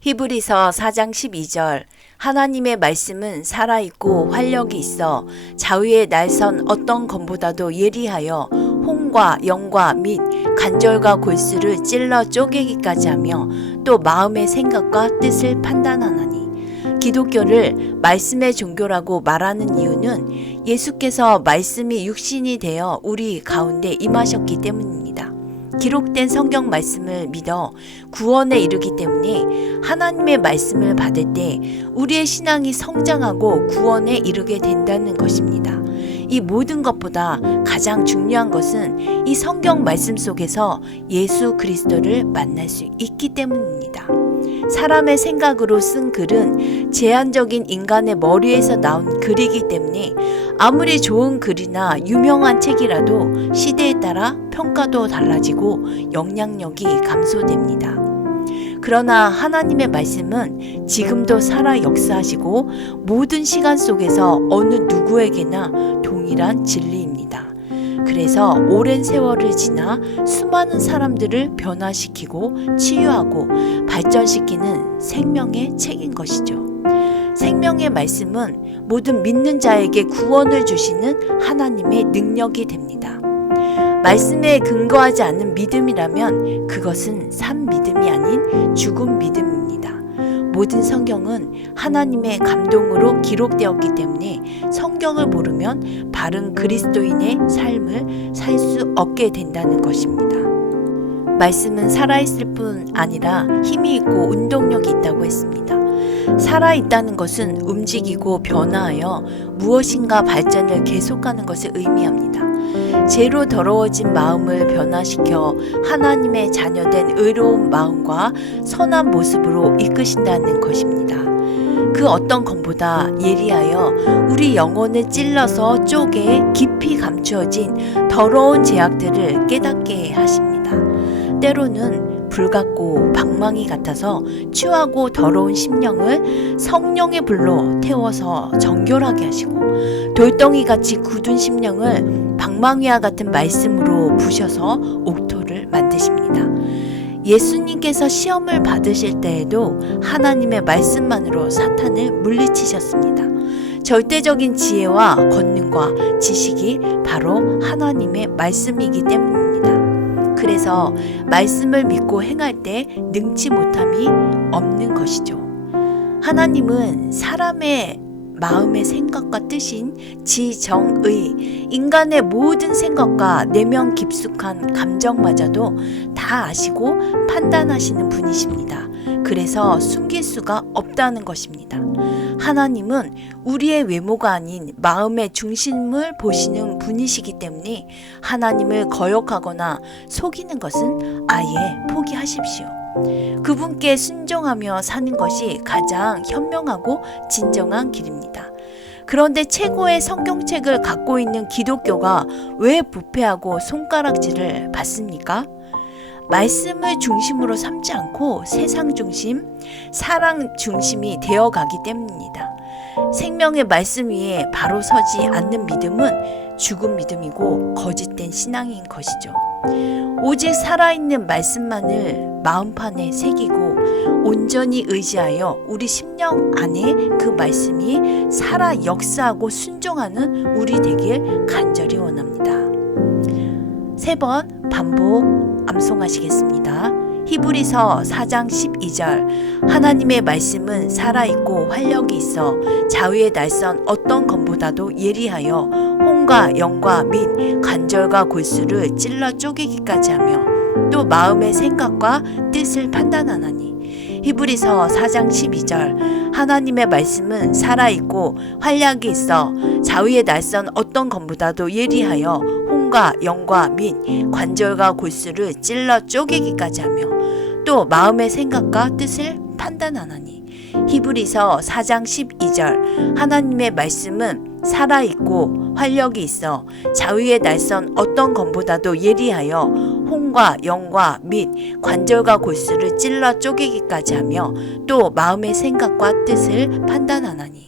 히브리서 4장 12절 하나님의 말씀은 살아있고 활력이 있어 좌우에 날선 어떤 검보다도 예리하여 혼과 영과 및 관절과 골수를 찔러 쪼개기까지 하며 또 마음의 생각과 뜻을 판단하나니. 기독교를 말씀의 종교라고 말하는 이유는 예수께서 말씀이 육신이 되어 우리 가운데 임하셨기 때문입니다. 기록된 성경 말씀을 믿어 구원에 이르기 때문에 하나님의 말씀을 받을 때 우리의 신앙이 성장하고 구원에 이르게 된다는 것입니다. 이 모든 것보다 가장 중요한 것은 이 성경 말씀 속에서 예수 그리스도를 만날 수 있기 때문입니다. 사람의 생각으로 쓴 글은 제한적인 인간의 머리에서 나온 글이기 때문에 아무리 좋은 글이나 유명한 책이라도 시대에 따라 평가도 달라지고 영향력이 감소됩니다. 그러나 하나님의 말씀은 지금도 살아 역사하시고 모든 시간 속에서 어느 누구에게나 동일한 진리입니다. 그래서 오랜 세월을 지나 수많은 사람들을 변화시키고 치유하고 발전시키는 생명의 책인 것이죠. 생명의 말씀은 모든 믿는 자에게 구원을 주시는 하나님의 능력이 됩니다. 말씀에 근거하지 않는 믿음이라면 그것은 산 믿음이 아닌 죽은 믿음입니다. 모든 성경은 하나님의 감동으로 기록되었기 때문에 성경을 모르면 바른 그리스도인의 삶을 살 수 없게 된다는 것입니다. 말씀은 살아있을 뿐 아니라 힘이 있고 운동력이 있다고 했습니다. 살아있다는 것은 움직이고 변화하여 무엇인가 발전을 계속하는 것을 의미합니다. 죄로 더러워진 마음을 변화시켜 하나님의 자녀된 의로운 마음과 선한 모습으로 이끄신다는 것입니다. 그 어떤 검보다 예리하여 우리 영혼을 찔러서 쪼개 깊이 감추어진 더러운 죄악들을 깨닫게 하십니다. 때로는 불같고 방망이 같아서 추하고 더러운 심령을 성령의 불로 태워서 정결하게 하시고 돌덩이같이 굳은 심령을 방망이와 같은 말씀으로 부셔서 옥토를 만드십니다. 예수님께서 시험을 받으실 때에도 하나님의 말씀만으로 사탄을 물리치셨습니다. 절대적인 지혜와 권능과 지식이 바로 하나님의 말씀이기 때문입니다. 그래서 말씀을 믿고 행할 때 능치 못함이 없는 것이죠. 하나님은 사람의 마음의 생각과 뜻인 지정의, 인간의 모든 생각과 내면 깊숙한 감정마저도 다 아시고 판단하시는 분이십니다. 그래서 숨길 수가 없다는 것입니다. 하나님은 우리의 외모가 아닌 마음의 중심을 보시는 분이시기 때문에 하나님을 거역하거나 속이는 것은 아예 포기하십시오. 그분께 순종하며 사는 것이 가장 현명하고 진정한 길입니다. 그런데 최고의 성경책을 갖고 있는 기독교가 왜 부패하고 손가락질을 받습니까? 말씀을 중심으로 삼지 않고 세상 중심, 사랑 중심이 되어가기 때문입니다. 생명의 말씀 위에 바로 서지 않는 믿음은 죽은 믿음이고 거짓된 신앙인 것이죠. 오직 살아있는 말씀만을 마음판에 새기고 온전히 의지하여 우리 심령 안에 그 말씀이 살아 역사하고 순종하는 우리 되길 간절히 원합니다. 3번 반복 암송하시겠습니다. 히브리서 4장 12절 하나님의 말씀은 살아있고 활력이 있어 좌우에 날선 어떤 검보다도 예리하여 혼과 영과 및 관절과 골수를 찔러 쪼개기까지 하며 또 마음의 생각과 뜻을 판단하나니. 히브리서 4장 12절 하나님의 말씀은 살아있고 활력이 있어 좌우에 날선 어떤 검보다도 예리하여 혼과 영과 및 관절과 골수를 찔러 쪼개기까지 하며 또 마음의 생각과 뜻을 판단하나니. 히브리서 4장 12절 하나님의 말씀은 살아있고 활력이 있어 좌우에 날선 어떤 검보다도 예리하여 혼과 영과 및 관절과 골수를 찔러 쪼개기까지 하며 또 마음의 생각과 뜻을 판단하나니.